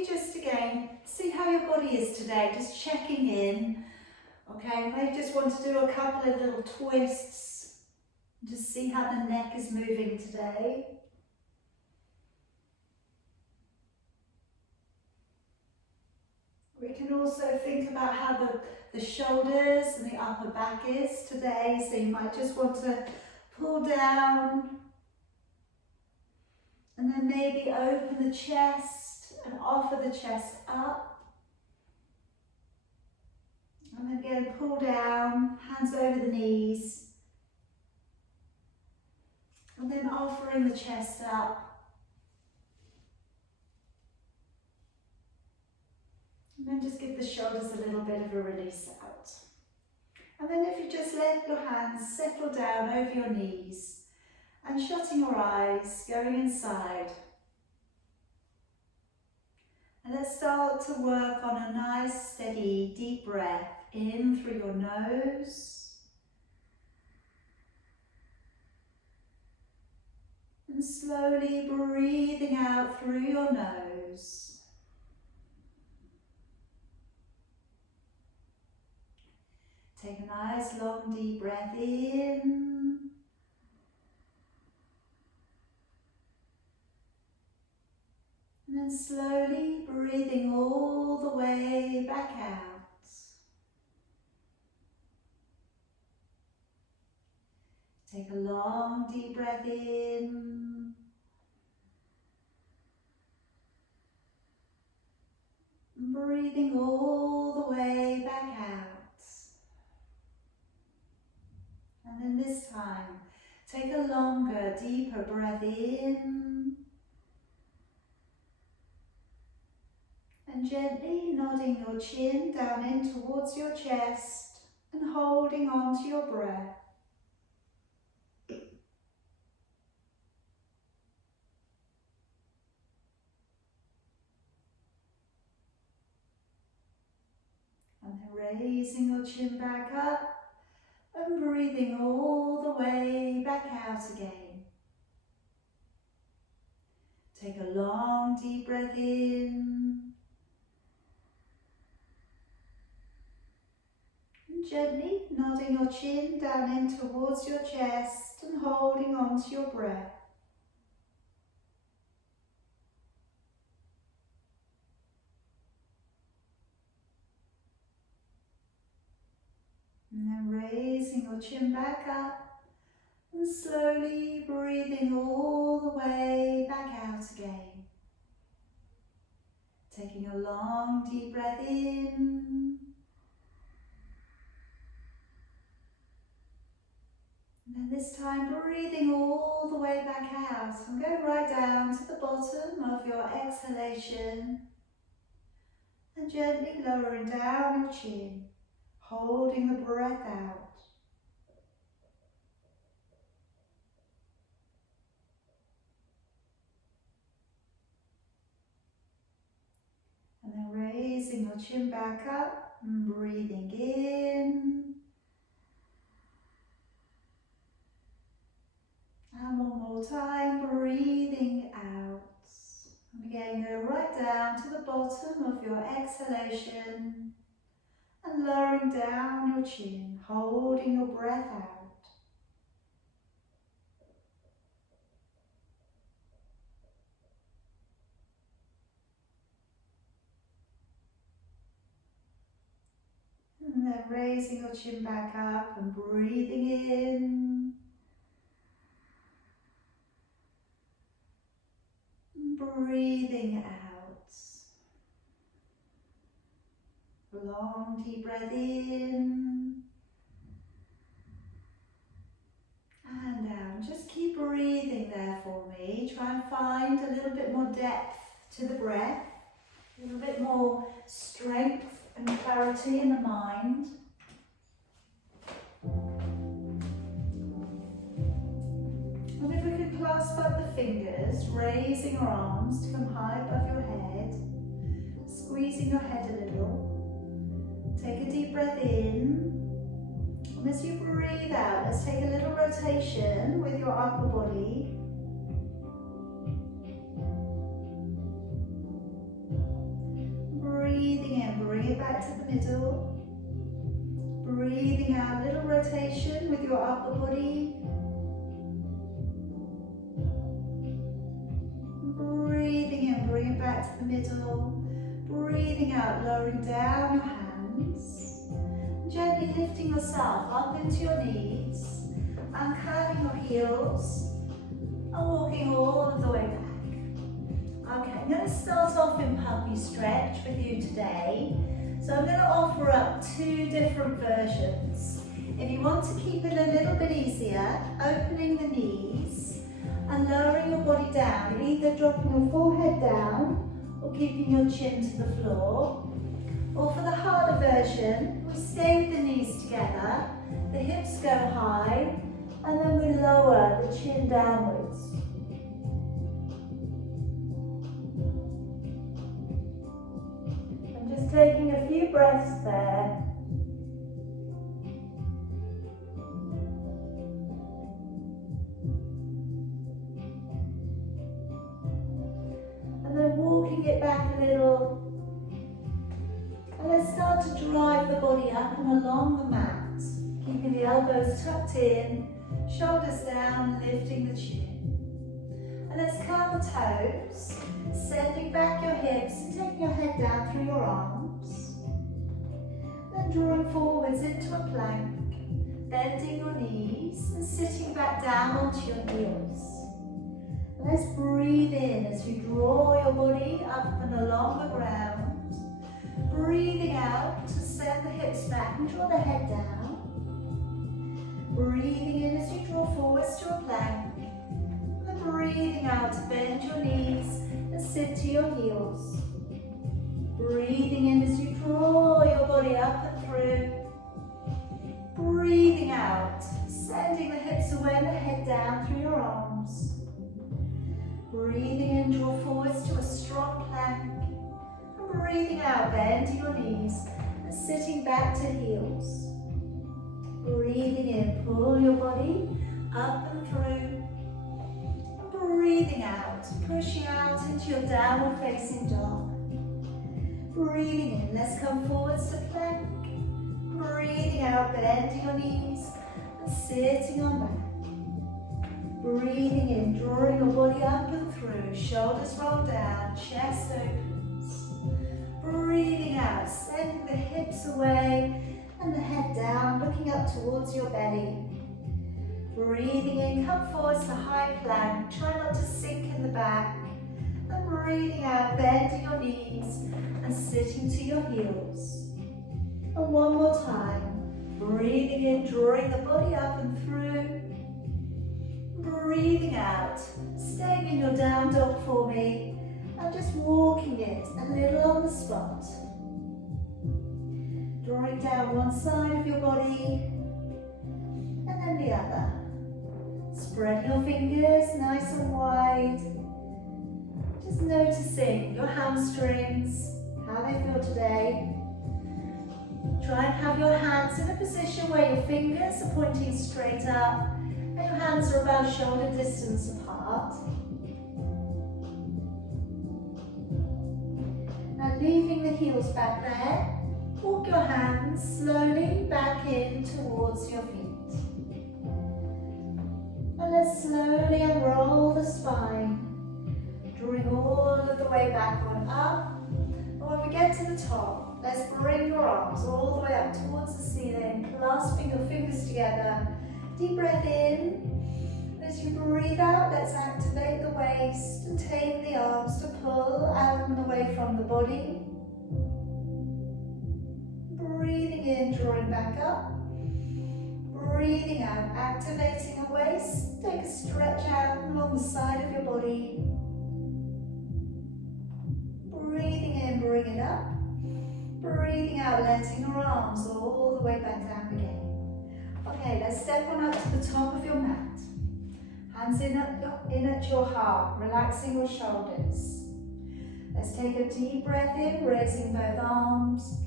maybe just again, see how your body is today, just checking in. Okay, maybe just want to do a couple of little twists. Just see how the neck is moving today. We can also think about how the shoulders and the upper back is today. So you might just want to pull down and then maybe open the chest and offer the chest up. And then again, pull down, hands over the knees. And then offering the chest up. And then just give the shoulders a little bit of a release out. And then if you just let your hands settle down over your knees and shutting your eyes, going inside. And let's start to work on a nice, steady, deep breath in through your nose. And slowly breathing out through your nose. Take a nice long deep breath in. And then slowly breathing all the way back out. Take a long deep breath in. Breathing all the way back out. And then this time, take a longer, deeper breath in. And gently nodding your chin down in towards your chest and holding on to your breath. And then raising your chin back up and breathing all the way back out again. Take a long deep breath in. And gently nodding your chin down in towards your chest and holding on to your breath. And then raising your chin back up and slowly breathing all the way back out again. Taking a long deep breath in. And then this time breathing all the way back out and go right down to the bottom of your exhalation. And gently lowering down your chin. Holding the breath out. And then raising your chin back up and breathing in. And one more time, breathing out. And again, go right down to the bottom of your exhalation. And lowering down your chin, holding your breath out. And then raising your chin back up and breathing in. And breathing out. Long deep breath in and out. Just keep breathing there for me. Try and find a little bit more depth to the breath, a little bit more strength and clarity in the mind. And if we could clasp up the fingers, raising your arms to come high above your head, squeezing your head a little. Take a deep breath in, and as you breathe out, let's take a little rotation with your upper body. middle. Breathing out, little rotation with your upper body. Breathing in, bring it back to the middle. Breathing out, lowering down your hands. Gently lifting yourself up into your knees. Uncurling your heels. And walking all of the way back. Okay, I'm going to start off in puppy stretch with you today. So I'm going to offer up two different versions. If you want to keep it a little bit easier, opening the knees and lowering your body down, either dropping your forehead down or keeping your chin to the floor. Or for the harder version, we stay with the knees together, the hips go high, and then we lower the chin downwards. I'm just taking a few breaths there. And then walking it back a little. And let's start to drive the body up and along the mat, keeping the elbows tucked in, shoulders down, lifting the chin. And let's curl the toes, sending back your hips and taking your head down through your arms. Then drawing forwards into a plank, bending your knees and sitting back down onto your heels. And let's breathe in as you draw your body up and along the ground. Breathing out to send the hips back and draw the head down. Breathing in as you draw forwards to a plank. And then breathing out to bend your knees and sit to your heels. Breathing in as you draw your body up and through. Breathing out, sending the hips away and the head down through your arms. Breathing in, draw forwards to a strong plank. And breathing out, bending your knees and sitting back to heels. Breathing in, pull your body up and through. And breathing out, pushing out into your downward facing dog. Breathing in, let's come forwards to plank. Breathing out, bending your knees and sitting on back. Breathing in, drawing your body up and through, shoulders roll down, chest opens. Breathing out, sending the hips away and the head down, looking up towards your belly. Breathing in, come forwards to high plank, try not to sink in the back. And breathing out, bending your knees and sitting to your heels. And one more time, breathing in, drawing the body up and through. Breathing out, staying in your down dog for me, and just walking it a little on the spot. Drawing down one side of your body, and then the other. Spread your fingers nice and wide. Just noticing your hamstrings, how they feel today. Try and have your hands in a position where your fingers are pointing straight up and your hands are about shoulder distance apart. Now leaving the heels back there, walk your hands slowly back in towards your feet. And let's slowly unroll the spine, drawing all of the way back on up. And when we get to the top, let's bring your arms all the way up towards the ceiling, clasping your fingers together. Deep breath in. As you breathe out, let's activate the waist and take the arms to pull out and away from the body. Breathing in, drawing back up. Breathing out, activating the waist. Take a stretch out along the side of your body. Breathing in, bring it up. Breathing out, letting your arms all the way back down again. Okay, let's step on up to the top of your mat. Hands in at your heart, relaxing your shoulders. Let's take a deep breath in, raising both arms.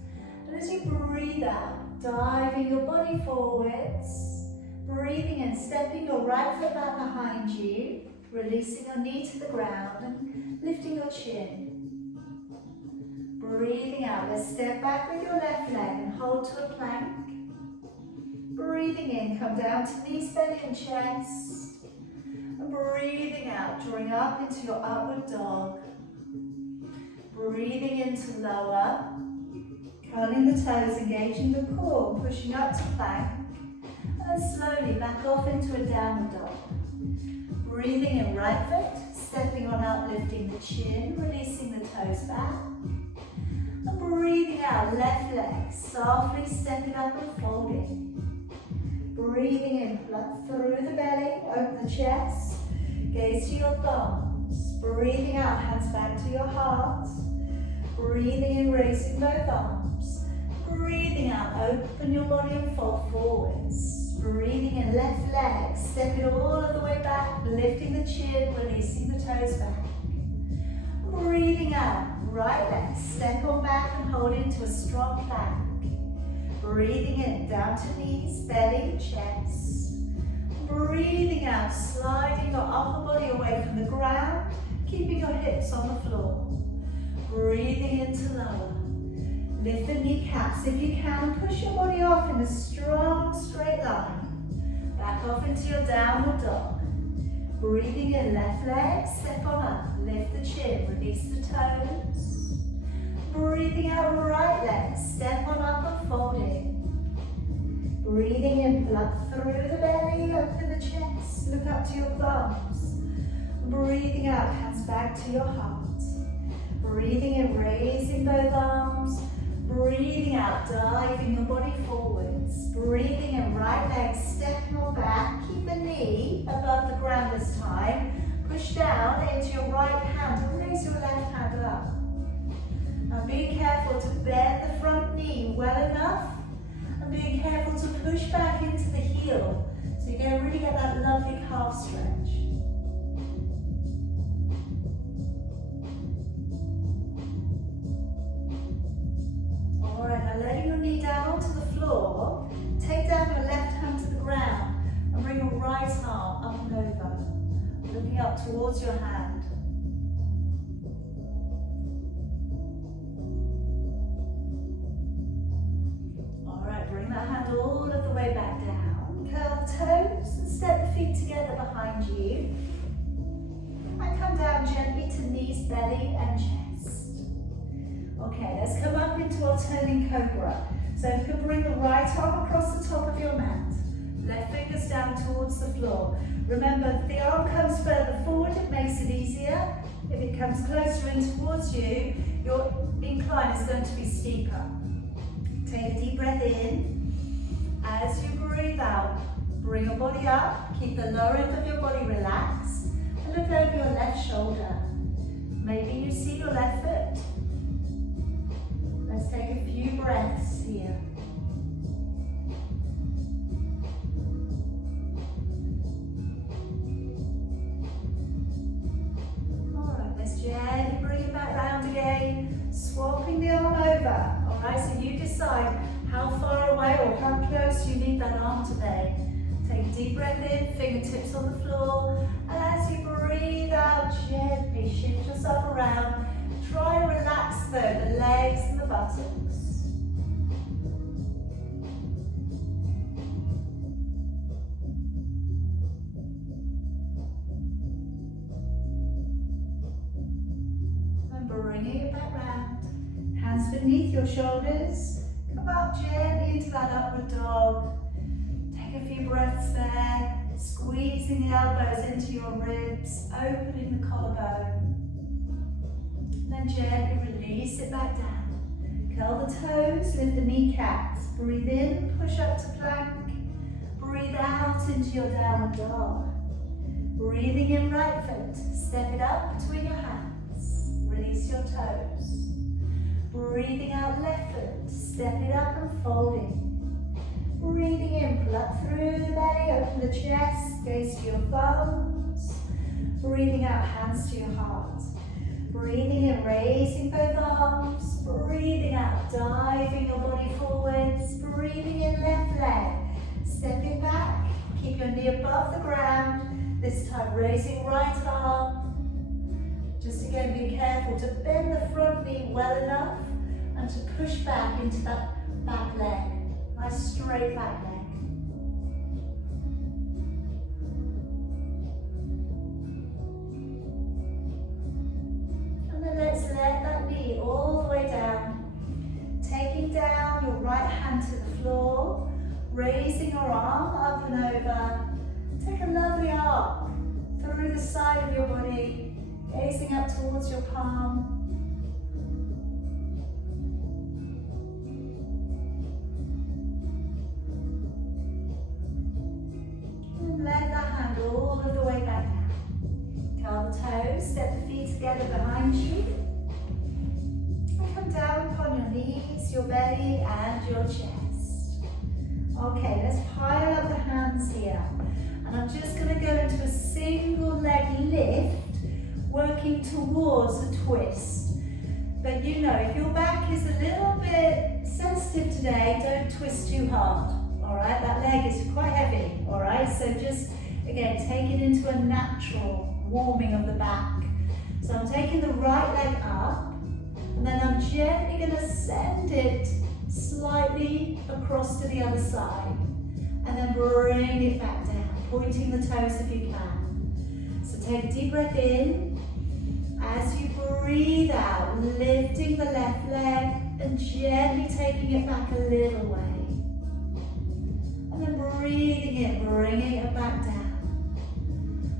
And as you breathe out, diving your body forwards. Breathing in, stepping your right foot back behind you, releasing your knee to the ground and lifting your chin. Breathing out, let's step back with your left leg and hold to a plank. Breathing in, come down to knees, belly and chest. And breathing out, drawing up into your upward dog. Breathing into lower. Curling the toes, engaging the core, pushing up to plank. And slowly back off into a downward dog. Breathing in right foot, stepping on up, lifting the chin, releasing the toes back. And breathing out, left leg, softly stepping up and folding. Breathing in, pluck through the belly, open the chest, gaze to your thumbs. Breathing out, hands back to your heart. Breathing in, raising both arms. Breathing out, open your body and fold forwards. Breathing in, left leg, step it all of the way back, lifting the chin, releasing the toes back. Breathing out, right leg, step on back and hold into a strong plank. Breathing in, down to knees, belly, chest. Breathing out, sliding your upper body away from the ground, keeping your hips on the floor. Breathing into lower. Lift the kneecaps if you can, push your body off in a strong straight line. Back off into your downward dog. Breathing in, left leg, step on up, lift the chin, release the toes. Breathing out, right leg, step on up and fold in. Breathing in, pluck through the belly, open the chest, look up to your thumbs. Breathing out, hands back to your heart. Breathing in, raising both arms. Breathing out, diving your body forwards. Breathing in, right leg, stepping on back. Keep the knee above the ground this time. Push down into your right hand and raise your left hand up. Now be careful to bend the front knee well enough. And be careful to push back into the heel. So you're going to really get that lovely calf stretch. Alright, now letting your knee down onto the floor, take down your left hand to the ground and bring your right arm up and over, looking up towards your hand. Alright, bring that hand all of the way back down, curl the toes and step the feet together behind you. And come down gently to knees, belly and chest. Okay, let's come up into our turning cobra. So you can bring the right arm across the top of your mat. Left fingers down towards the floor. Remember, if the arm comes further forward, it makes it easier. If it comes closer in towards you, your incline is going to be steeper. Take a deep breath in. As you breathe out, bring your body up. Keep the lower end of your body relaxed. And look over your left shoulder. Maybe you see your left foot. Let's take a few breaths here. Alright, let's gently bring it back round again, swapping the arm over. Alright, so you decide how far away or how close you need that arm today. Take a deep breath in, fingertips on the floor, and as you breathe out, gently shift yourself around. Try and relax though, the legs and the buttocks. And bringing it back round. Hands beneath your shoulders. Come up gently into that upward dog. Take a few breaths there. Squeezing the elbows into your ribs, opening the collarbone. Then gently release it back down. Curl the toes, lift the kneecaps. Breathe in, push up to plank. Breathe out into your downward dog. Breathing in right foot, step it up between your hands. Release your toes. Breathing out left foot, step it up and fold in. Breathing in, pluck through the belly, open the chest, gaze to your thumbs. Breathing out, hands to your heart. Breathing in, raising both arms. Breathing out, diving your body forwards. Breathing in, left leg. Step it back. Keep your knee above the ground. This time, raising right arm. Just again, be careful to bend the front knee well enough and to push back into that back leg. Nice straight back leg. And then let's let that knee all the way down. Taking down your right hand to the floor, raising your arm up and over. Take a lovely arc through the side of your body, gazing up towards your palm. And let that hand all of the way back down. Curl the toes, step the feet together behind you. And come down upon your knees, your belly and your chest. Okay, let's pile up the hands here. And I'm just going to go into a single leg lift, working towards a twist. But you know, if your back is a little bit sensitive today, don't twist too hard, all right? That leg is quite heavy, all right? So just, again, take it into a natural warming of the back. So I'm taking the right leg up, and then I'm gently going to send it slightly across to the other side, and then bring it back down, pointing the toes if you can. So take a deep breath in. As you breathe out, lifting the left leg and gently taking it back a little way. And then breathing in, bringing it back down.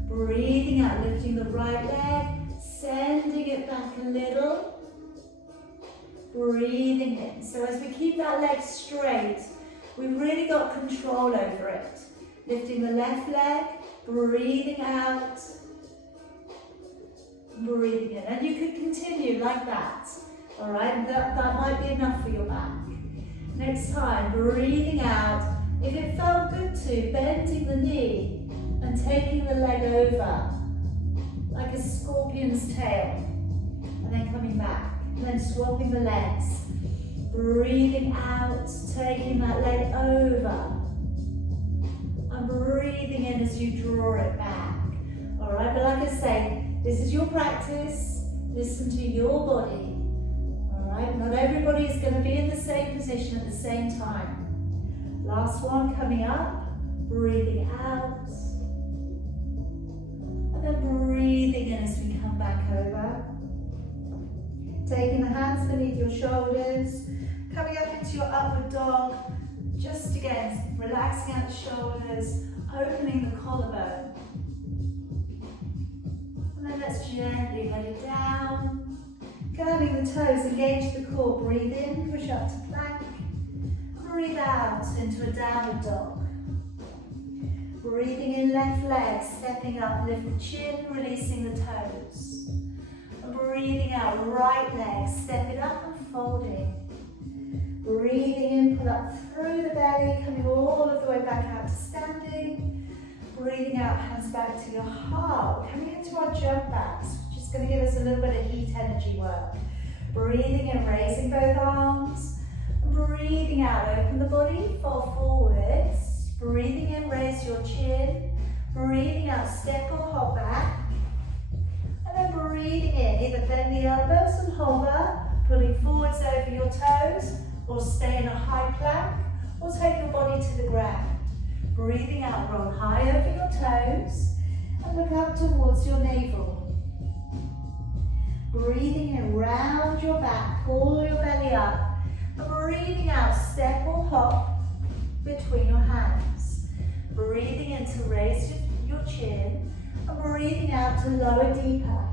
Breathing out, lifting the right leg, sending it back a little. Breathing in. So as we keep that leg straight, we've really got control over it. Lifting the left leg, breathing out. Breathing in, and you could continue like that, all right? That might be enough for your back. Next time, breathing out. If it felt good to, bending the knee and taking the leg over like a scorpion's tail, and then coming back, and then swapping the legs. Breathing out, taking that leg over, and breathing in as you draw it back, all right? But like I say, this is your practice. Listen to your body. All right, not everybody is going to be in the same position at the same time. Last one, coming up, breathing out. And then breathing in as we come back over. Taking the hands beneath your shoulders, coming up into your upward dog. Just again, relaxing out the shoulders, opening the collarbone. And then let's gently let it down. Curling the toes, engage the core. Breathe in, push up to plank. Breathe out into a downward dog. Breathing in left leg, stepping up, lift the chin, releasing the toes. And breathing out, right leg, step it up and folding. Breathing in, pull up through the belly, coming all of the way back out to standing. Breathing out, hands back to your heart. Coming into our jump backs, just going to give us a little bit of heat energy work. Breathing in, raising both arms. Breathing out, open the body, fall forwards. Breathing in, raise your chin. Breathing out, step or hop back. And then breathing in, either bend the elbows and hover, pulling forwards over your toes, or stay in a high plank, or take your body to the ground. Breathing out, roll high over your toes and look up towards your navel. Breathing in, round your back, pull your belly up. And breathing out, step or hop between your hands. Breathing in to raise your chin and breathing out to lower deeper.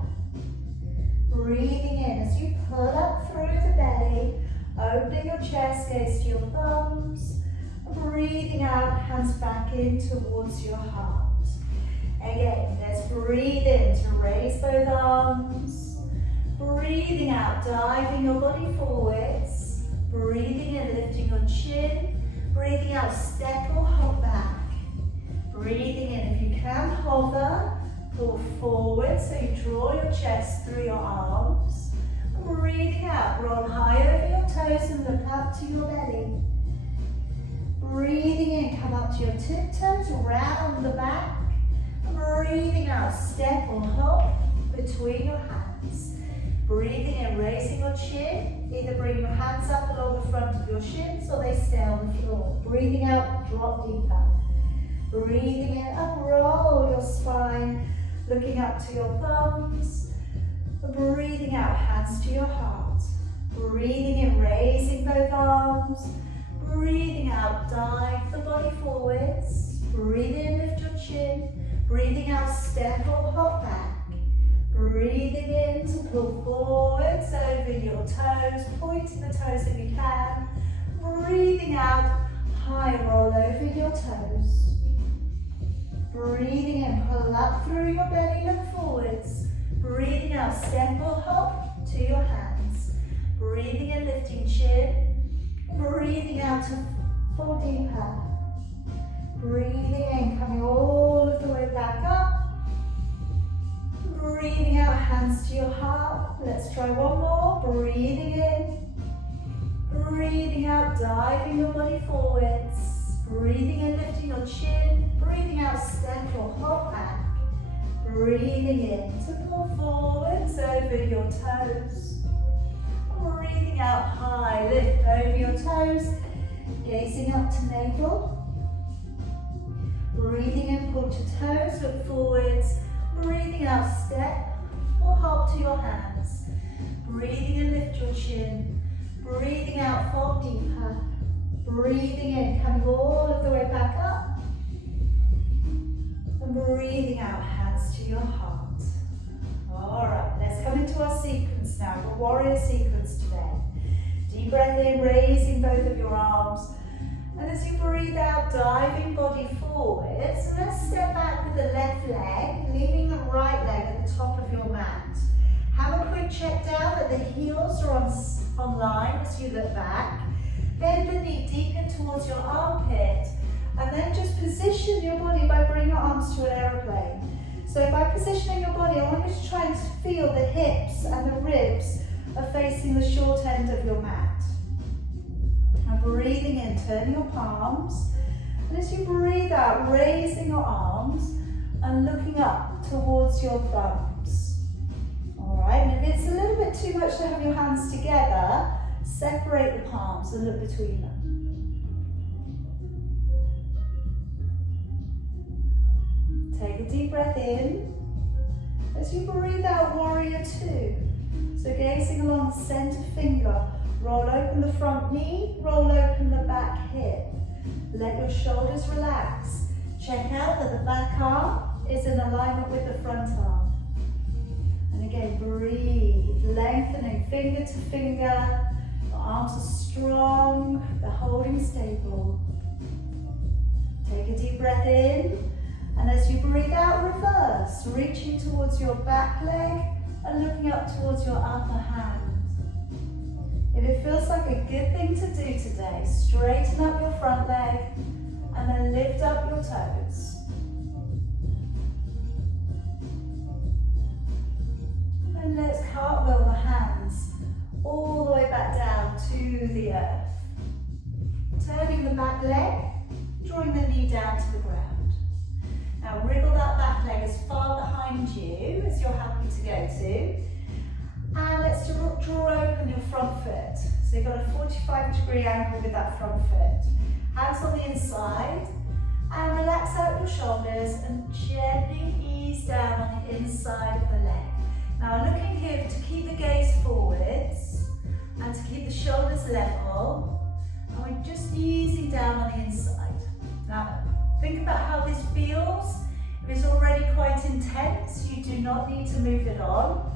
Breathing in as you pull up through the belly, opening your chest, gaze to your thumbs. Breathing out, hands back in towards your heart. Again, let's breathe in to raise both arms. Breathing out, diving your body forwards. Breathing in, lifting your chin. Breathing out, step or hop back. Breathing in, if you can, hover. Pull forward so you draw your chest through your arms. And breathing out, roll high over your toes and look up to your belly. Breathing in, come up to your tiptoes, round the back. And breathing out, step or hop between your hands. Breathing in, raising your chin. Either bring your hands up along the front of your shins or they stay on the floor. Breathing out, drop deeper. Breathing in, up, roll your spine, looking up to your thumbs. Breathing out, hands to your heart. Breathing in, raising both arms. Breathing out, dive the body forwards. Breathe in, lift your chin. Breathing out, step or hop back. Breathing in to pull forwards over your toes, pointing the toes if you can. Breathing out, high roll over your toes. Breathing in, pull up through your belly, look forwards. Breathing out, step or hop to your hands. Breathing in, lifting chin. Breathing out to fall deeper. Breathing in, coming all of the way back up. Breathing out, hands to your heart. Let's try one more. Breathing in. Breathing out, diving your body forwards. Breathing in, lifting your chin. Breathing out, step or hop back. Breathing in to pull forwards over your toes. Breathing out, high, lift over your toes. Gazing up to navel. Breathing in, pull to toes, look forwards. Breathing out, step or hop to your hands. Breathing in, lift your chin. Breathing out, fall deeper. Breathing in, coming all of the way back up. And breathing out, hands to your heart. Alright, let's come into our sequence now, the warrior sequence today. Deep breath in, raising both of your arms. And as you breathe out, diving body forwards, and let's step back with the left leg, leaving the right leg at the top of your mat. Have a quick check down that the heels are on line as you look back. Bend the knee deep in towards your armpit, and then just position your body by bringing your arms to an aeroplane. So by positioning your body, I want you to try and feel the hips and the ribs are facing the short end of your mat. And breathing in, turning your palms. And as you breathe out, raising your arms and looking up towards your thumbs. All right, and if it's a little bit too much to have your hands together, separate the palms and look between them. Take a deep breath in. As you breathe out, warrior two. So gazing along the center finger, roll open the front knee, roll open the back hip. Let your shoulders relax. Check out that the back arm is in alignment with the front arm. And again, breathe, lengthening finger to finger. The arms are strong, they're holding stable. Take a deep breath in, and as you breathe out, reverse, reaching towards your back leg and looking up towards your upper hand. If it feels like a good thing to do today, straighten up your front leg and then lift up your toes. And let's cartwheel the hands all the way back down to the earth. Turning the back leg, drawing the knee down to the ground. Now wriggle that back leg as far behind you as you're happy to go to. And let's draw open your front foot. So you've got a 45-degree angle with that front foot. Hands on the inside. And relax out your shoulders and gently ease down on the inside of the leg. Now looking here to keep the gaze forwards and to keep the shoulders level. And we're just easing down on the inside. Now think about how this feels. If it's already quite intense, you do not need to move it on.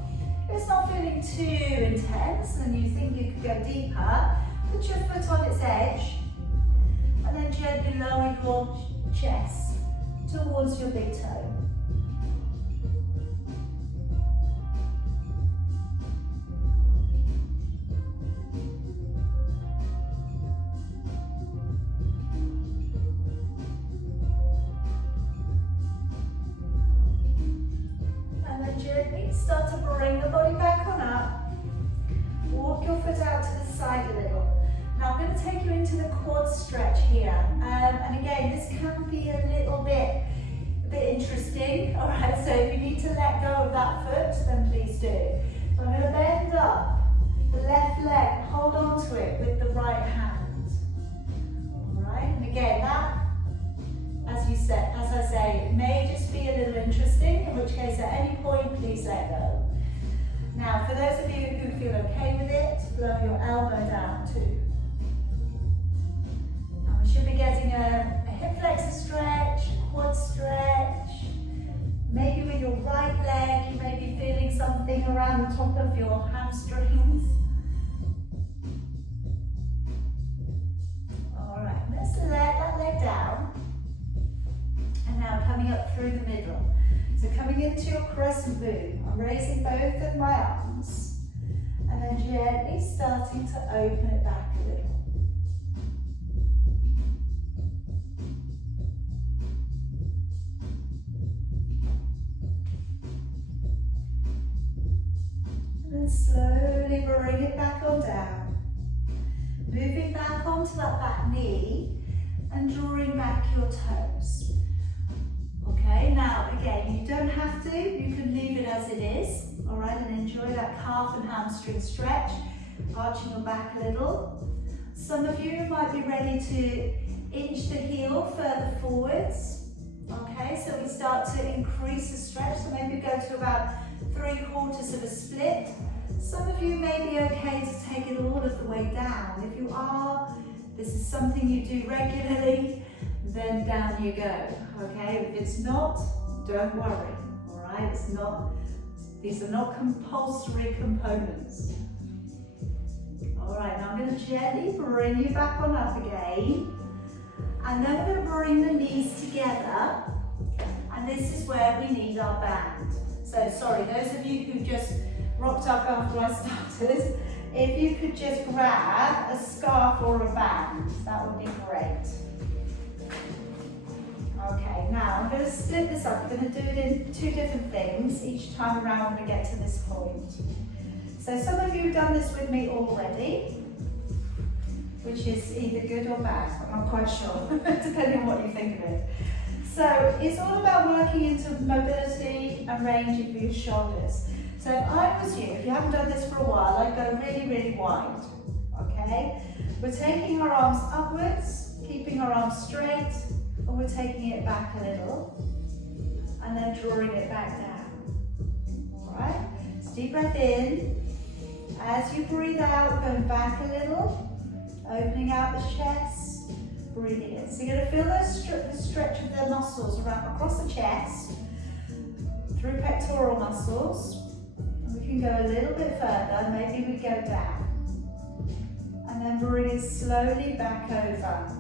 If it's not feeling too intense and you think you could go deeper, put your foot on its edge and then gently lower your chest towards your big toe. Start to bring the body back on up. Walk your foot out to the side a little. Now I'm going to take you into the quad stretch here. And again, this can be a little bit interesting. All right, so if you need to let go of that foot, then up the left leg, hold on to it with the right hand. All right, and again, that, as I say, it may just be a little interesting, in which case at any point, please let go. Now, for those of you who feel okay with it, blow your elbow down too. And we should be getting a hip flexor stretch, a quad stretch. Maybe with your right leg, you may be feeling something around the top of your hamstrings. All right, let's let that leg down. And now coming up through the middle. So coming into your crescent moon, I'm raising both of my arms and then gently starting to open it back a little. And then slowly bring it back on down. Moving back onto that back knee and drawing back your toes. Okay, now again, you don't have to, you can leave it as it is, all right, and enjoy that calf and hamstring stretch, arching your back a little. Some of you might be ready to inch the heel further forwards, okay, so we start to increase the stretch, so maybe go to about 3/4 of a split. Some of you may be okay to take it all of the way down. If you are, this is something you do regularly, then down you go, okay? If it's not, don't worry, all right? It's not, these are not compulsory components. All right, now I'm going to gently bring you back on up again, and then we're going to bring the knees together, and this is where we need our band. So, sorry, those of you who just rocked up after I started, if you could just grab a scarf or a band, that would be great. Okay, now I'm going to split this up. I'm going to do it in 2 different things each time around when we get to this point. So some of you have done this with me already, which is either good or bad, I'm not quite sure, depending on what you think of it. So it's all about working into mobility and range of your shoulders. So if I was you, if you haven't done this for a while, I'd go really, really wide, okay? We're taking our arms upwards, keeping our arms straight, and we're taking it back a little, and then drawing it back down, all right? So deep breath in. As you breathe out, going back a little, opening out the chest, breathing in. So you're going to feel the stretch of the muscles around across the chest, through pectoral muscles. And we can go a little bit further, maybe we go down. And then bring it slowly back over.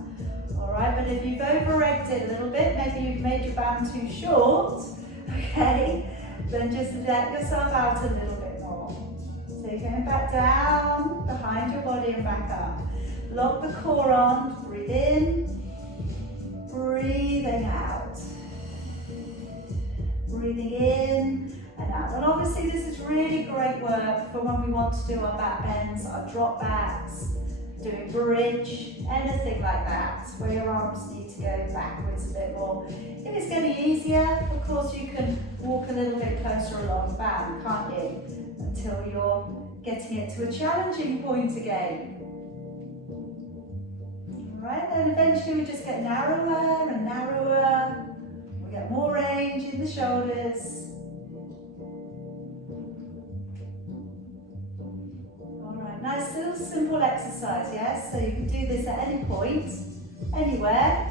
Alright, but if you've over-egged it a little bit, maybe you've made your band too short, okay, then just let yourself out a little bit more. So you're going back down, behind your body and back up. Lock the core on, breathe in, breathing out. Breathing in and out. And obviously this is really great work for when we want to do our back bends, our drop backs, doing bridge, anything like that, where your arms need to go backwards a bit more. If it's getting easier, of course you can walk a little bit closer along the band, can't you? Until you're getting it to a challenging point again. Alright, then eventually we just get narrower and narrower. We get more range in the shoulders. Nice little simple exercise, yes? So you can do this at any point, anywhere.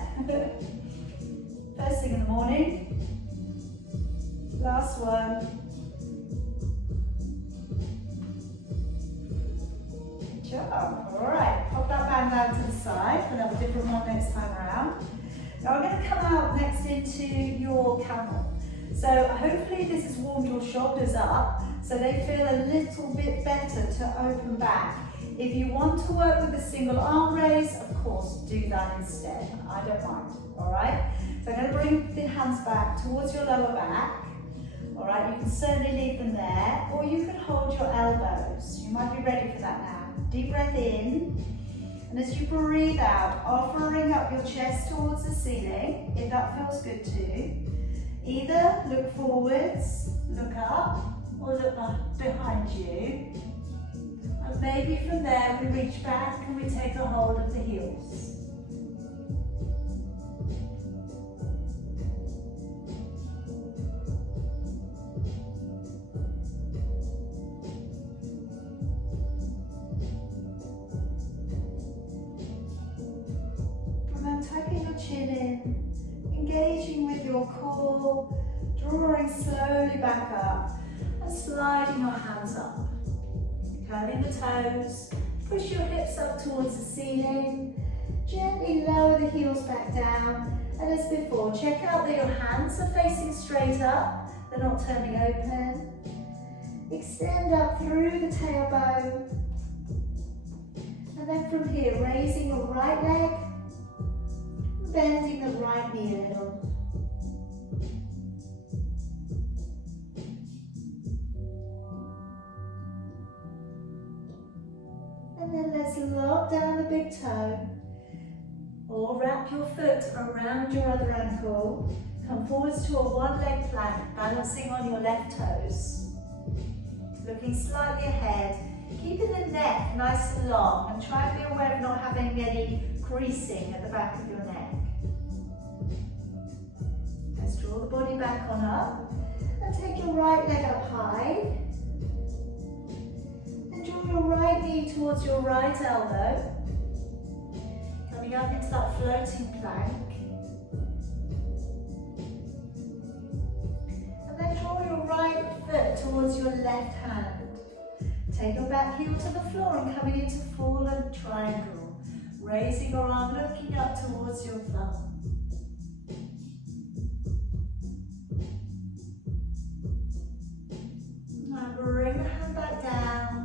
First thing in the morning. Last one. Good job. All right, pop that band down to the side. We'll have a different one next time around. Now I'm going to come out next into your camel. So hopefully this has warmed your shoulders up so they feel a little bit better to open back. If you want to work with a single arm raise, of course, do that instead. I don't mind, all right? So I'm going to bring the hands back towards your lower back. All right, you can certainly leave them there, or you can hold your elbows. You might be ready for that now. Deep breath in, and as you breathe out, offering up your chest towards the ceiling, if that feels good too. Either look forwards, look up, or look behind you. And maybe from there we reach back and we take a hold of the heels. And then tucking your chin in, engaging with your core, drawing slowly back up and sliding your hands up. Curling the toes, push your hips up towards the ceiling, gently lower the heels back down, and as before, check out that your hands are facing straight up, they're not turning open. Extend up through the tailbone, and then from here, raising your right leg, bending the right knee a little. And then let's lock down the big toe, or wrap your foot around your other ankle. Come forwards to a one-leg plank, balancing on your left toes. Looking slightly ahead, keeping the neck nice and long, and try and be aware of not having any creasing at the back of your neck. Let's draw the body back on up, and take your right leg up high. Draw your right knee towards your right elbow, coming up into that floating plank. And then draw your right foot towards your left hand. Take your back heel to the floor and coming into fallen triangle, raising your arm, looking up towards your thumb. Now bring the hand back down.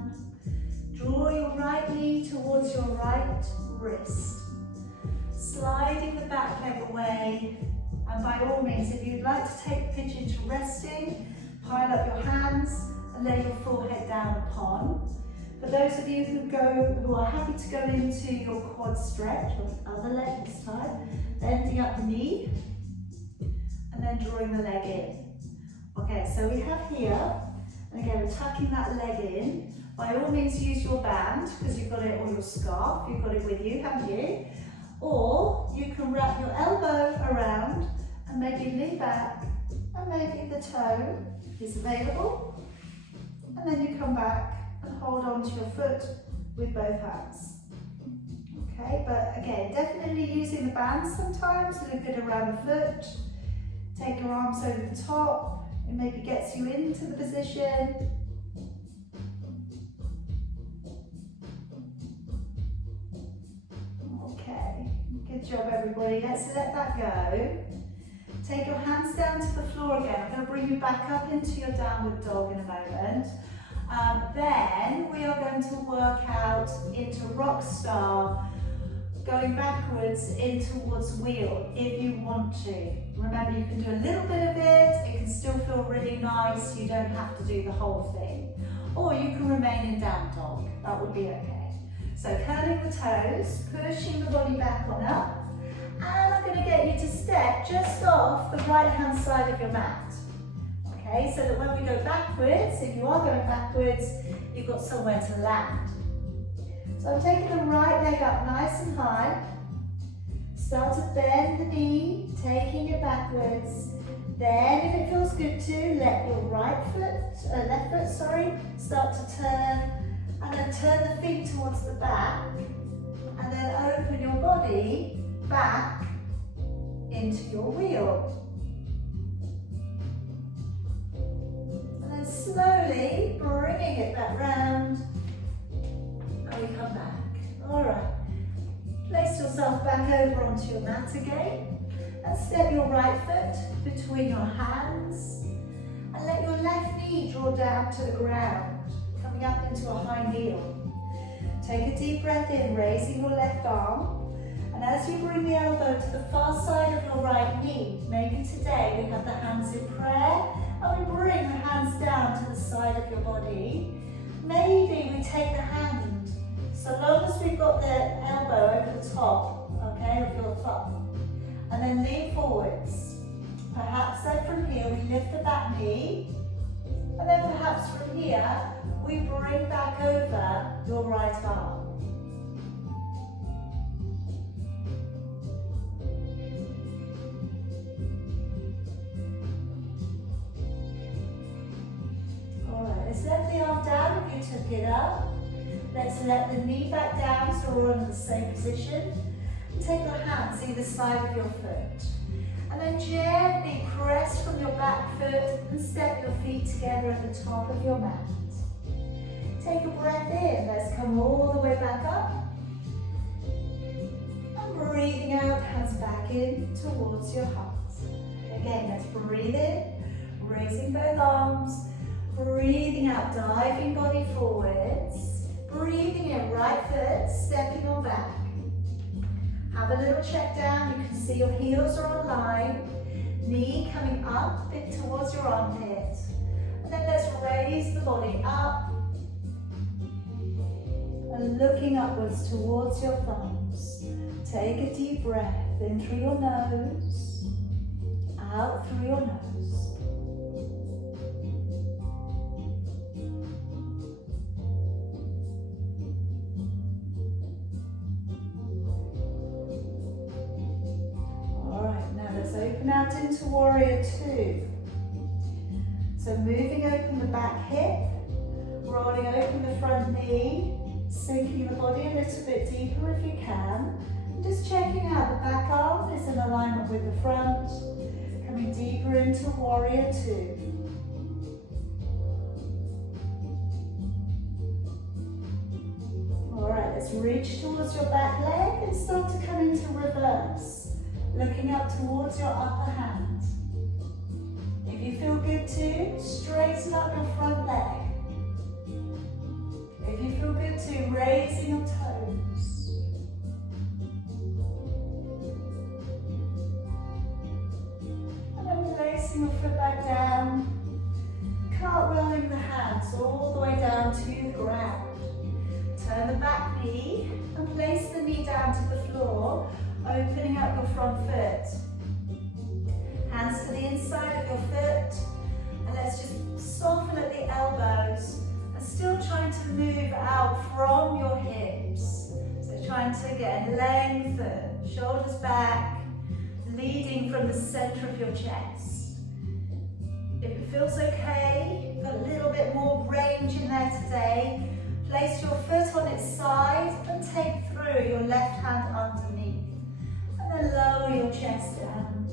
Draw your right knee towards your right wrist, sliding the back leg away, and by all means, if you'd like to take the pigeon to resting, pile up your hands and lay your forehead down upon. For those of you who are happy to go into your quad stretch, or the other leg this time, bending up the knee, and then drawing the leg in. Okay, so we have here, and again, we're tucking that leg in. By all means, use your band, because you've got it, or your scarf, you've got it with you, haven't you? Or you can wrap your elbow around and maybe lean back, and maybe the toe is available. And then you come back and hold on to your foot with both hands. Okay, but again, definitely using the band sometimes, look good around the foot. Take your arms over the top, it maybe gets you into the position. Good job, everybody. Let's let that go. Take your hands down to the floor again. I'm going to bring you back up into your downward dog in a moment. Then we are going to work out into rock star, going backwards in towards wheel if you want to. Remember, you can do a little bit of it. It can still feel really nice. You don't have to do the whole thing. Or you can remain in down dog. That would be okay. So curling the toes, pushing the body back on up, and I'm going to get you to step just off the right hand side of your mat. Okay, so that when we go backwards, if you are going backwards, you've got somewhere to land. So I'm taking the right leg up nice and high, start to bend the knee, taking it backwards. Then if it feels good to, let your left foot, start to turn. And then turn the feet towards the back, and then open your body back into your wheel. And then slowly bringing it back round, and we come back. All right. Place yourself back over onto your mat again, and step your right foot between your hands, and let your left knee draw down to the ground. Up into a high heel. Take a deep breath in, raising your left arm, and as you bring the elbow to the far side of your right knee, maybe today we have the hands in prayer, and we bring the hands down to the side of your body. Maybe we take the hand, so long as we've got the elbow over the top, okay, of your thumb, and then lean forwards. Perhaps then from here we lift the back knee, and then perhaps from here we bring bring back over your right arm. Alright, let's let the arm down if you took it up. Let's let the knee back down so we're in the same position. Take your hands either side of your foot. And then gently press from your back foot and step your feet together at the top of your mat. Take a breath in. Let's come all the way back up. And breathing out, hands back in towards your heart. Again, let's breathe in, raising both arms. Breathing out, diving body forwards. Breathing in, right foot, stepping on back. Have a little check down. You can see your heels are aligned. Knee coming up, a bit towards your armpit. And then let's raise the body up. And looking upwards towards your thumbs. Take a deep breath in through your nose, out through your nose. Open out into warrior two. So moving open the back hip, rolling open the front knee, sinking the body a little bit deeper if you can. And just checking out the back arm is in alignment with the front. Coming deeper into warrior two. Alright, let's reach towards your back leg and start to come into reverse. Looking up towards your upper hand. If you feel good too, straighten up your front leg. If you feel good too, raising your toes. And then placing your foot back down. Cartwheeling the hands all the way down to the ground. Turn the back knee and place the knee down to the floor. Opening up your front foot. Hands to the inside of your foot. And let's just soften at the elbows. And still trying to move out from your hips. So trying to again lengthen. Shoulders back. Leading from the center of your chest. If it feels okay, you've got a little bit more range in there today. Place your foot on its side and take through your left hand underneath. And then lower your chest down.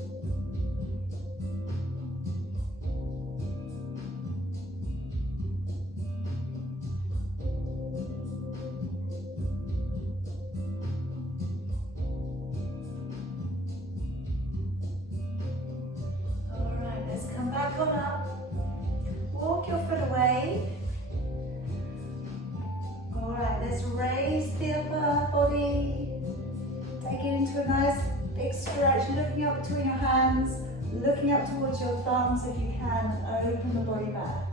Alright, let's come back on up. Walk your foot away. Alright, let's raise the upper body. Take it into a nice big stretch, looking up between your hands, looking up towards your thumbs if you can, and open the body back.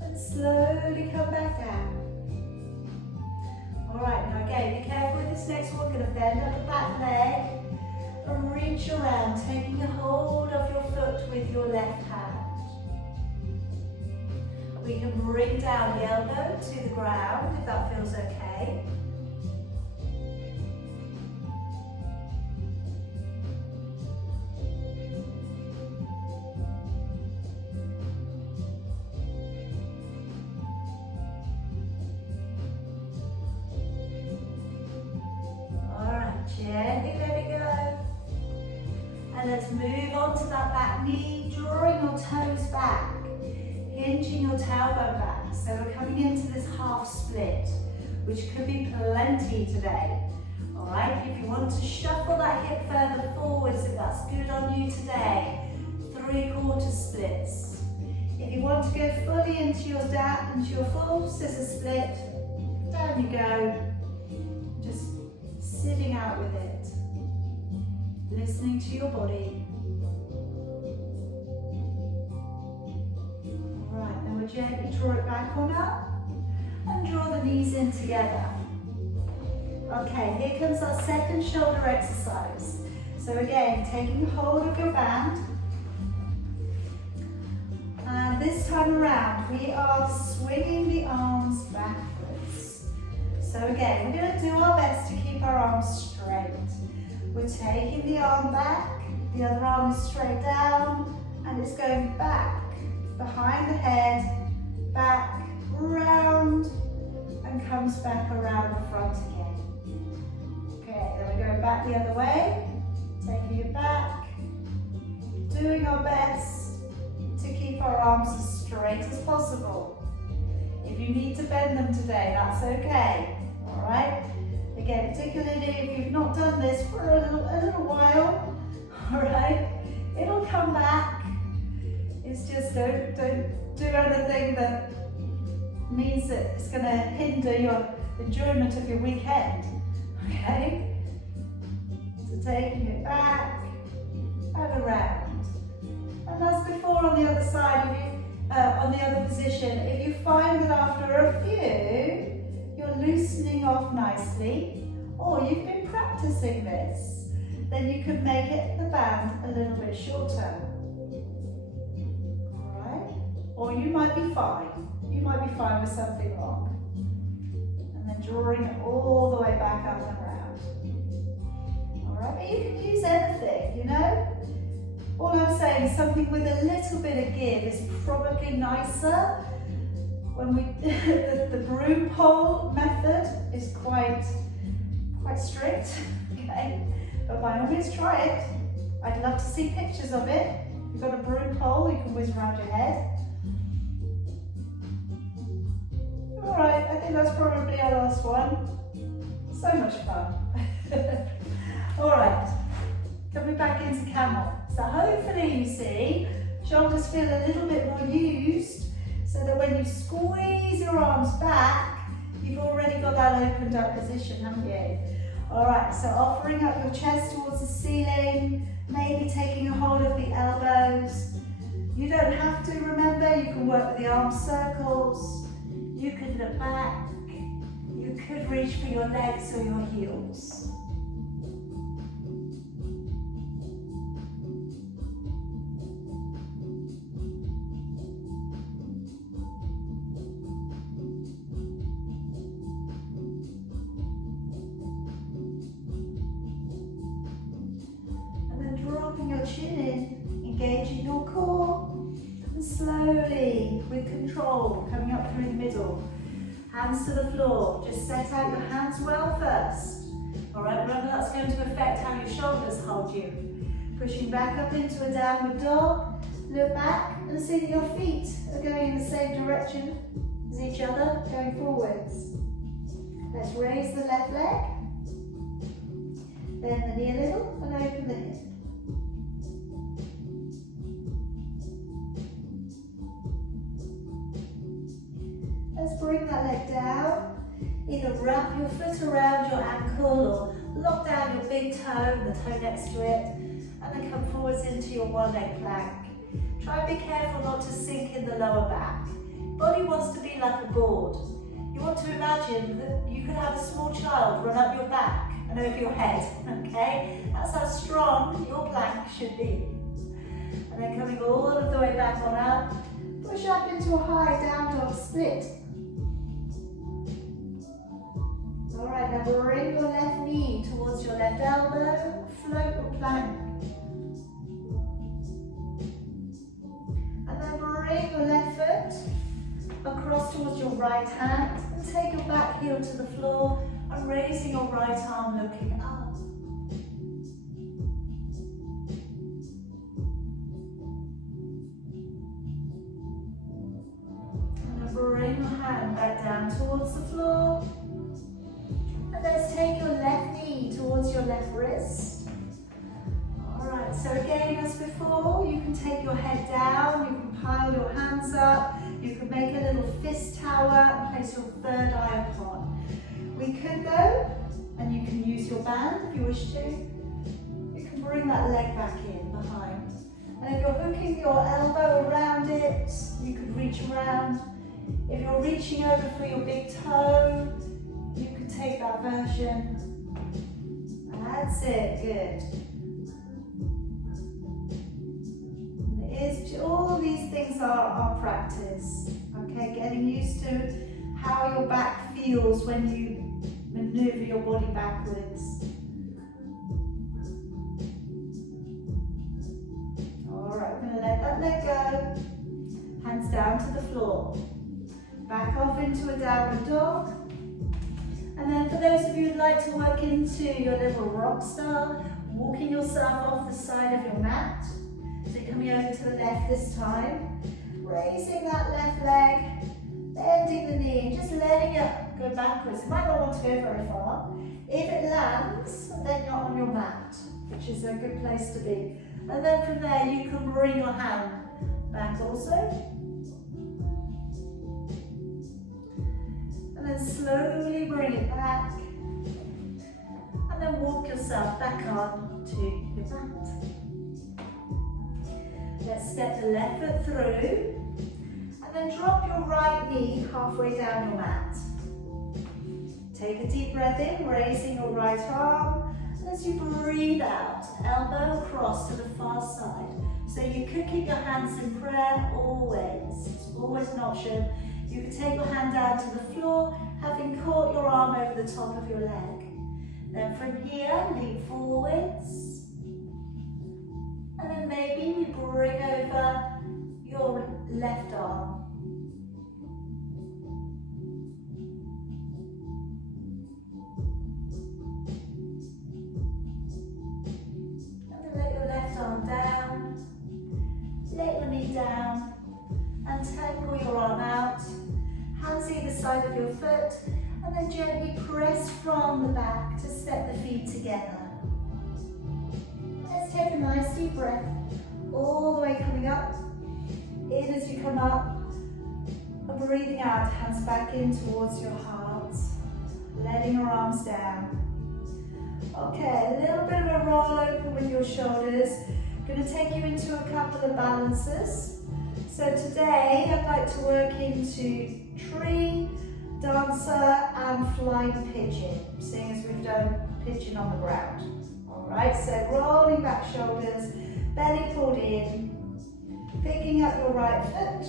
And slowly come back down. Alright, now again, be careful with this next one. We're going to bend up the back leg. And reach around, taking a hold of your foot with your left hand. We can bring down the elbow to the ground if that feels okay. Alright, gently let it go. And let's move on to that back knee, drawing your toes back, hinging your tailbone back. So we're coming into this half split, which could be plenty today. All right, if you want to shuffle that hip further forwards, if that's good on you today, 3/4 splits. If you want to go fully into your full scissor split, down you go, just sitting out with it. Listening to your body. Alright, then we'll gently draw it back on up and draw the knees in together. Okay, here comes our second shoulder exercise. So again, taking hold of your band. And this time around, we are swinging the arms backwards. So again, we're going to do our best to keep our arms straight. We're taking the arm back, the other arm is straight down, and it's going back, behind the head, back, round, and comes back around the front again. Okay, then we're going back the other way, taking it back, doing our best to keep our arms as straight as possible. If you need to bend them today, that's okay, all right? Again, particularly if you've not done this for a little while, all right? It'll come back. It's just don't do anything that means that it's going to hinder your enjoyment of your weekend, okay? So taking it back and around. And as before on the other side of you, on the other position, if you find that after a few, you're loosening off nicely, or you've been practicing this, then you can make the band a little bit shorter. Alright? Or you might be fine. You might be fine with something wrong. And then drawing it all the way back up and around. Alright? But you can use anything, you know? All I'm saying is something with a little bit of give is probably nicer. When the broom pole method is quite strict, okay? But by all means try it. I'd love to see pictures of it. If you've got a broom pole, you can whiz around your head. All right, I think that's probably our last one. So much fun. All right, coming back into camel. So hopefully you see, shoulders feel a little bit more used, so that when you squeeze your arms back, you've already got that opened up position, haven't you? All right, so offering up your chest towards the ceiling, maybe taking a hold of the elbows. You don't have to, remember, you can work with the arm circles, you could look back, you could reach for your legs or your heels. Chin in, engaging your core, and slowly, with control, coming up through the middle. Hands to the floor. Just set out your hands well first. All right, remember that's going to affect how your shoulders hold you. Pushing back up into a downward dog. Look back and see that your feet are going in the same direction as each other, going forwards. Let's raise the left leg. Bend the knee a little and open the hip. Let's bring that leg down. Either wrap your foot around your ankle or lock down your big toe, the toe next to it, and then come forwards into your one leg plank. Try and be careful not to sink in the lower back. Body wants to be like a board. You want to imagine that you could have a small child run up your back and over your head, okay? That's how strong your plank should be. And then coming all of the way back on up, push up into a high down dog split. All right, now bring your left knee towards your left elbow, float your plank. And then bring your left foot across towards your right hand and take your back heel to the floor and raising your right arm looking up. And then bring your hand back down towards the floor. Let's take your left knee towards your left wrist. Alright, so again as before, you can take your head down, you can pile your hands up, you can make a little fist tower and place your third eye upon. We could go, and you can use your band if you wish to. You can bring that leg back in behind. And if you're hooking your elbow around it, you could reach around. If you're reaching over for your big toe, you could take that that version. That's it, good. All these things are practice, okay? Getting used to how your back feels when you maneuver your body backwards. All right, we're going to let that leg go. Hands down to the floor. Back off into a downward dog. And then for those of you who'd like to work into your little rock star, walking yourself off the side of your mat. So you're coming over to the left this time. Raising that left leg, bending the knee, just letting it go backwards. You might not want to go very far. If it lands, then you're on your mat, which is a good place to be. And then from there, you can bring your hand back also. And then slowly bring it back. And then walk yourself back on to your mat. Let's step the left foot through. And then drop your right knee halfway down your mat. Take a deep breath in, raising your right arm. And as you breathe out, elbow across to the far side. So you could keep your hands in prayer always. It's always an option. You could take your hand down to the floor, having caught your arm over the top of your leg. Then from here, lean forwards. And then maybe we bring over your left arm. And then let your left arm down. Let your knee down. And tangle your arm out. Hands either side of your foot. And then gently press from the back to step the feet together. Let's take a nice deep breath, all the way coming up, in as you come up, and breathing out, hands back in towards your heart, letting your arms down. Okay, a little bit of a roll open with your shoulders. I'm going to take you into a couple of balances. So today, I'd like to work into tree, dancer, and flying pigeon, seeing as we've done pigeon on the ground. Alright, so rolling back shoulders, belly pulled in, picking up your right foot,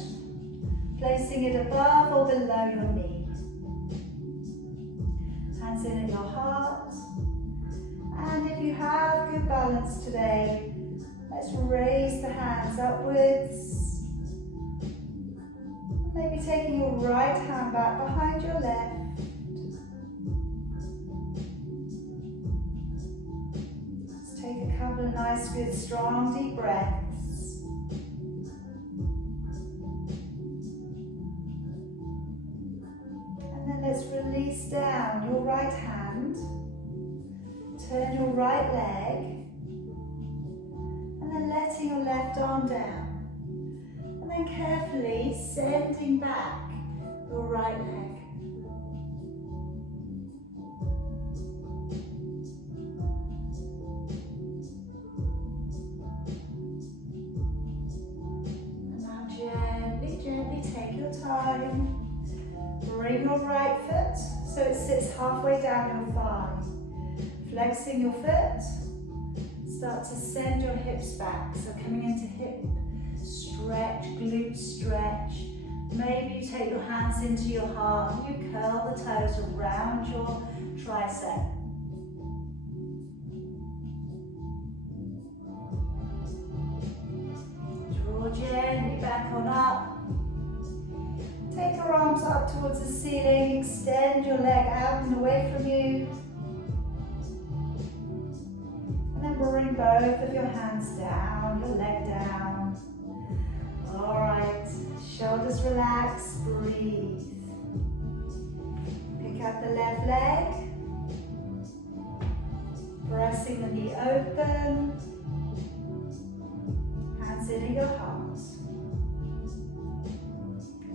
placing it above or below your knee. Hands in at your heart. And if you have good balance today, let's raise the hands upwards. Maybe taking your right hand back behind your left. Take a couple of nice, good, strong, deep breaths. And then let's release down your right hand. Turn your right leg. And then letting your left arm down. And then carefully sending back your right leg. Gently take your time. Bring your right foot so it sits halfway down your thigh. Flexing your foot. Start to send your hips back. So coming into hip stretch, glute stretch. Maybe you take your hands into your heart and you curl the toes around your tricep. Draw gently back on up. Take your arms up towards the ceiling, extend your leg out and away from you. And then bring both of your hands down, your leg down. All right, shoulders relax, breathe. Pick up the left leg. Pressing the knee open. Hands in your heart.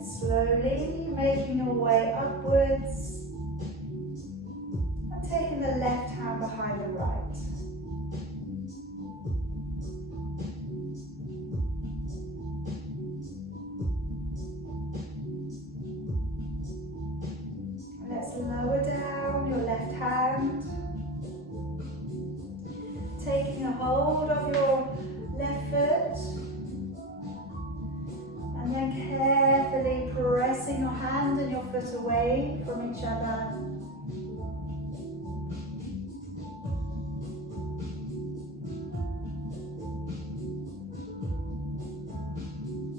Slowly making your way upwards and taking the left hand behind the right. Let's lower down your left hand. Taking a hold of your left foot. And then carefully pressing your hand and your foot away from each other.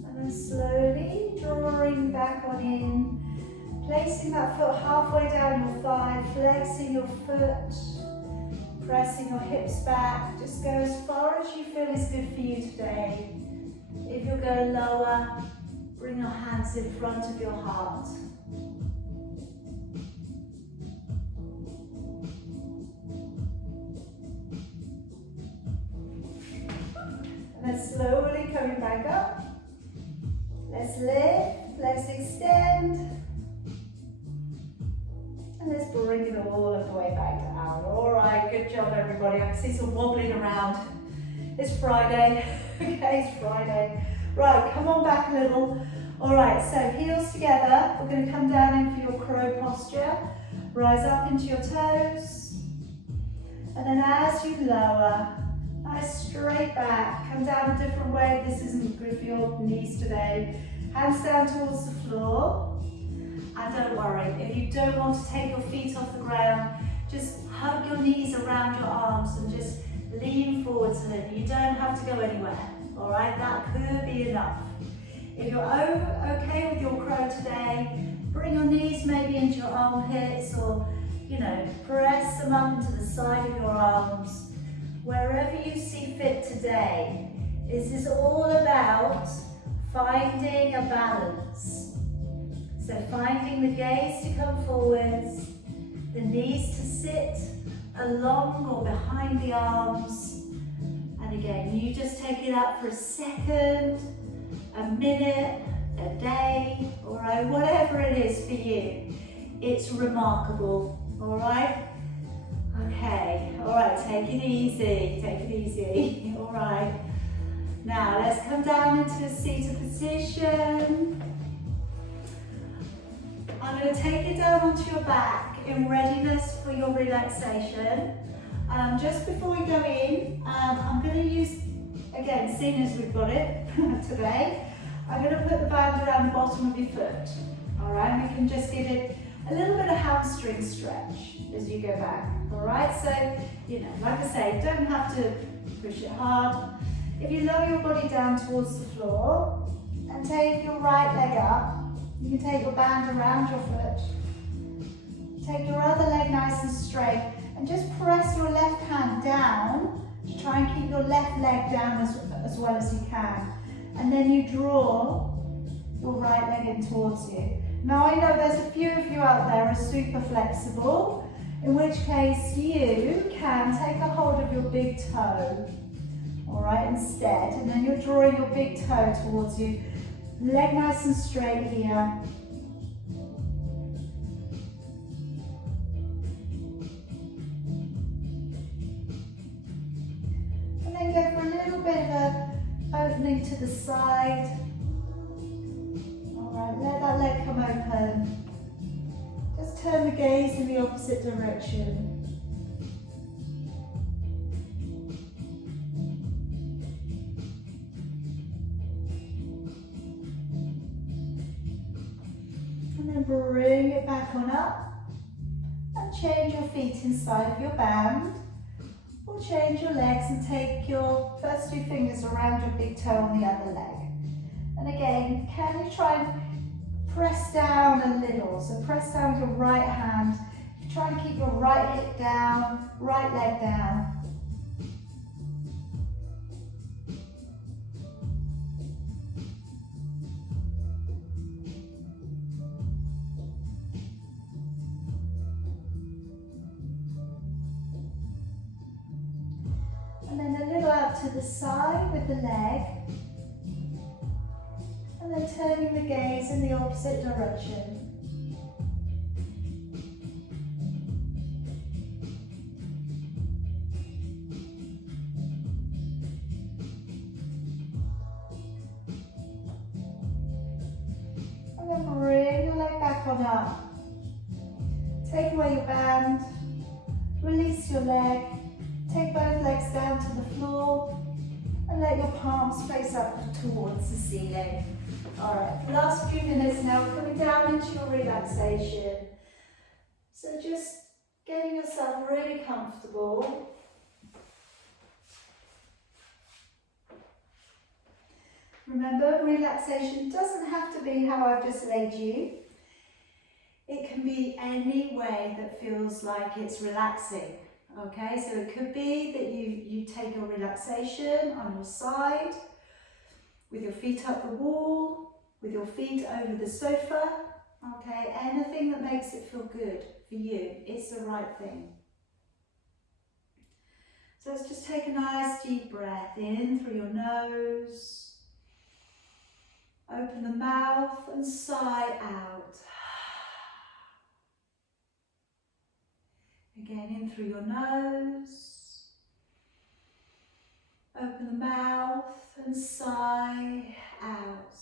And then slowly drawing back on in. Placing that foot halfway down your thigh, flexing your foot, pressing your hips back. Just go as far as you feel is good for you today. If you'll go lower, bring your hands in front of your heart. And then slowly coming back up. Let's lift, let's extend. And let's bring it all of the way back down. All right, good job everybody. I can see some wobbling around. It's Friday. Okay, it's Friday. Right, come on back a little. All right, so heels together. We're going to come down into your crow posture. Rise up into your toes. And then as you lower, nice straight back. Come down a different way. This isn't good for your knees today. Hands down towards the floor. And don't worry, if you don't want to take your feet off the ground, just hug your knees around your arms and just lean forward so that you don't have to go anywhere. All right, that could be enough. If you're okay with your crow today, bring your knees maybe into your armpits or, press them up into the side of your arms. Wherever you see fit today, this is all about finding a balance. So finding the gaze to come forwards, the knees to sit along or behind the arms. And again, you just take it up for a second, a minute, a day, all right, whatever it is for you. It's remarkable, all right? Okay, all right, take it easy, all right. Now let's come down into a seated position. I'm going to take it down onto your back in readiness for your relaxation. Just before we go in, I'm going to use, again, seeing as we've got it today, I'm going to put the band around the bottom of your foot. All right, we can just give it a little bit of hamstring stretch as you go back. All right, so, like I say, don't have to push it hard. If you lower your body down towards the floor and take your right leg up, you can take your band around your foot. Take your other leg nice and straight and just press your left hand down to try and keep your left leg down as well as you can. And then you draw your right leg in towards you. Now I know there's a few of you out there who are super flexible, in which case you can take a hold of your big toe, all right, instead, and then you're drawing your big toe towards you. Leg nice and straight here. And then go for a little bit of a opening to the side. All right, let that leg come open. Just turn the gaze in the opposite direction. Bring it back on up and change your feet inside of your band, or change your legs and take your first two fingers around your big toe on the other leg. And again, can you try and press down a little? So press down with your right hand. Try and keep your right hip down, right leg down. And then a little out to the side with the leg. And then turning the gaze in the opposite direction. And then bring your leg back on up. Take away your band. Release your leg. Take both legs down to the floor and let your palms face up towards the ceiling. Alright, last few minutes now, we're coming down into your relaxation. So just getting yourself really comfortable. Remember, relaxation doesn't have to be how I've just laid you. It can be any way that feels like it's relaxing. Okay, so it could be that you take a relaxation on your side, with your feet up the wall, with your feet over the sofa. Okay, anything that makes it feel good for you, it's the right thing. So let's just take a nice deep breath in through your nose. Open the mouth and sigh out. Again, in through your nose. Open the mouth and sigh out.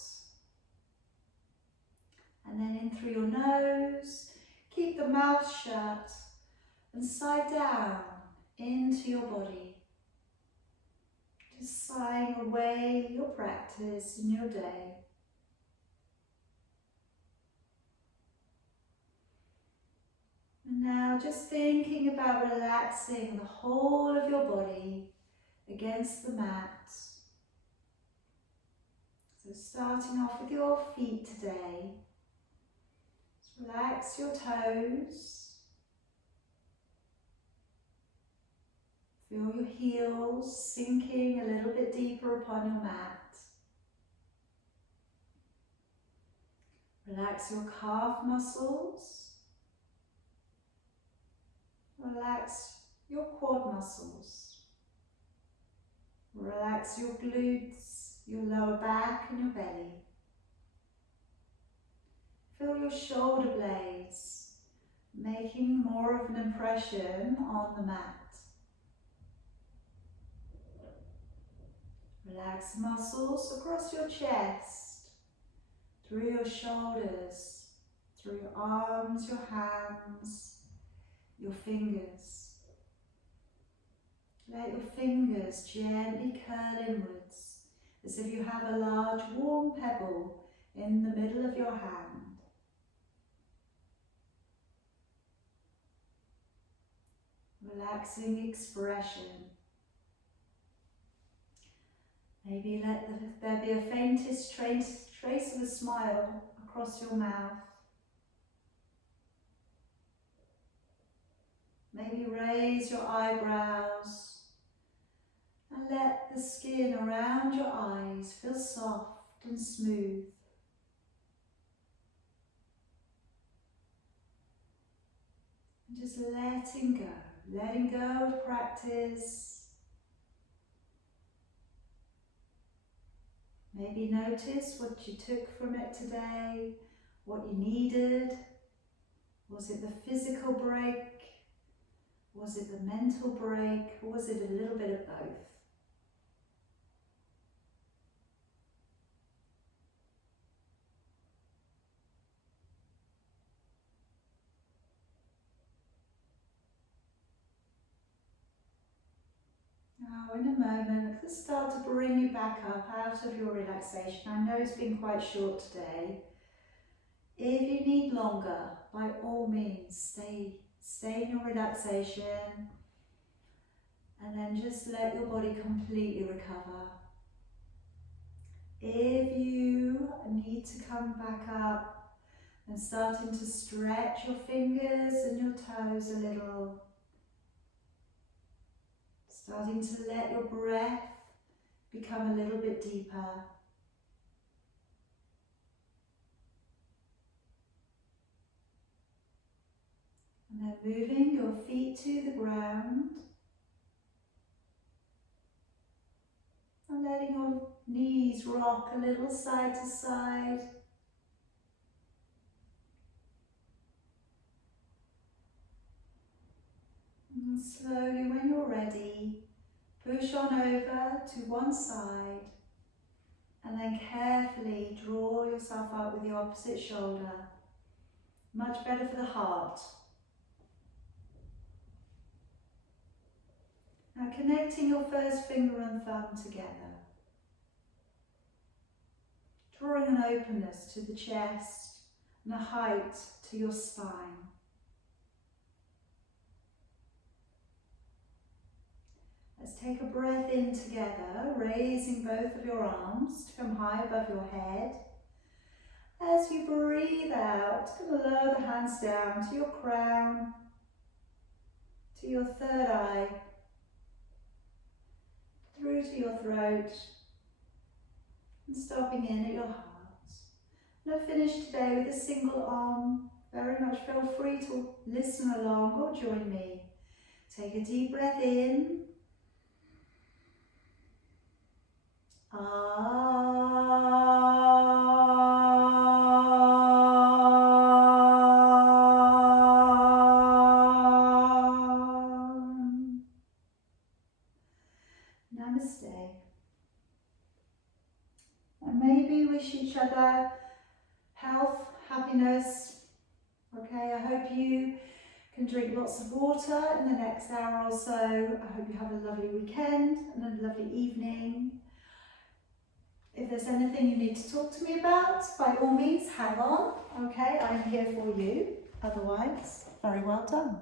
And then in through your nose. Keep the mouth shut and sigh down into your body. Just sighing away your practice in your day. And now just thinking about relaxing the whole of your body against the mat. So starting off with your feet today, just relax your toes. Feel your heels sinking a little bit deeper upon your mat. Relax your calf muscles. Relax your quad muscles. Relax your glutes, your lower back and your belly. Feel your shoulder blades making more of an impression on the mat. Relax muscles across your chest, through your shoulders, through your arms, your hands, your fingers. Let your fingers gently curl inwards as if you have a large warm pebble in the middle of your hand. Relaxing expression. Maybe let there be a faintest trace of a smile across your mouth. Maybe raise your eyebrows and let the skin around your eyes feel soft and smooth. And just letting go of practice. Maybe notice what you took from it today, what you needed. Was it the physical break? Was it the mental break? Or was it a little bit of both? Now in a moment, let's start to bring you back up out of your relaxation. I know it's been quite short today. If you need longer, by all means, stay in your relaxation and then just let your body completely recover. If you need to come back up and starting to stretch your fingers and your toes a little, starting to let your breath become a little bit deeper. And then moving your feet to the ground and letting your knees rock a little side to side. And slowly, when you're ready, push on over to one side and then carefully draw yourself up with the opposite shoulder. Much better for the heart. connecting your first finger and thumb together. Drawing an openness to the chest and a height to your spine. Let's take a breath in together, raising both of your arms to come high above your head. As you breathe out, lower the hands down to your crown, to your third eye, through to your throat, and stopping in at your heart. And I've finished today with a single arm. Very much feel free to listen along or join me. Take a deep breath in. Namaste. And maybe wish each other health, happiness. Okay, I hope you can drink lots of water in the next hour or so. I hope you have a lovely weekend and a lovely evening. If there's anything you need to talk to me about, by all means, hang on. Okay, I'm here for you. Otherwise, very well done.